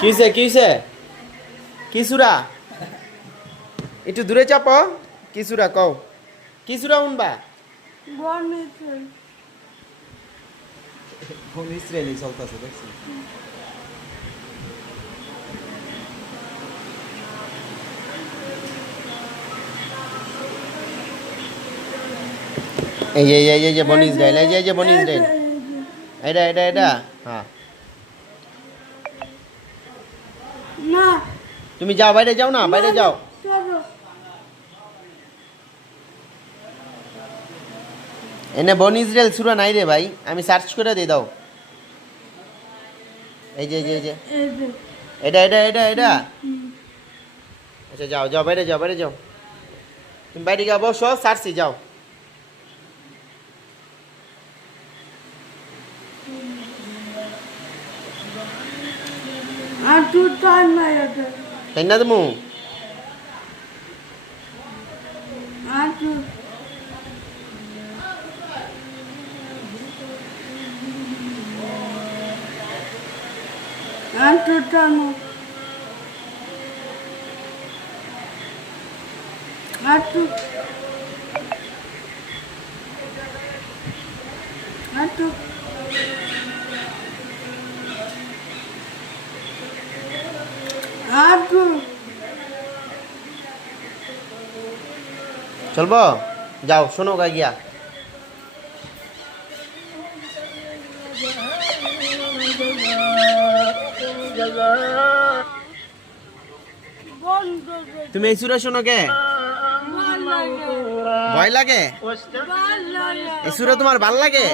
কিসে কিসে কিসুরা একটু দূরে চাপো কিসুরা কও কিসুরা উনবা ফোন ইসরায়েলি চলতেছে দেখছি এই যে বন ইসরায়েল এই যে বন ইসরায়েল এটা হ্যাঁ না তুমি যাও বাইরে যাও না বাইরে যাও চলো এনে বন ইসরায়েল সুরা নাই রে ভাই আমি সার্চ করে দিয়ে দাও এই যে এই যে এটা আচ্ছা যাও যাও বাইরে যাও তুমি বাইরে গিয়ে বসো সার্চি যাও আর তুই টাইম নাই এটা তাই না তুমি আর তুই আর তুই টাইম আর তুই আর তুই আর তুই চলবো যাও শোনো গা গিয়া বন্ধ তুমি এই সুরা শোনো কে ভয় লাগে এই সুরা তোমার ভাল লাগে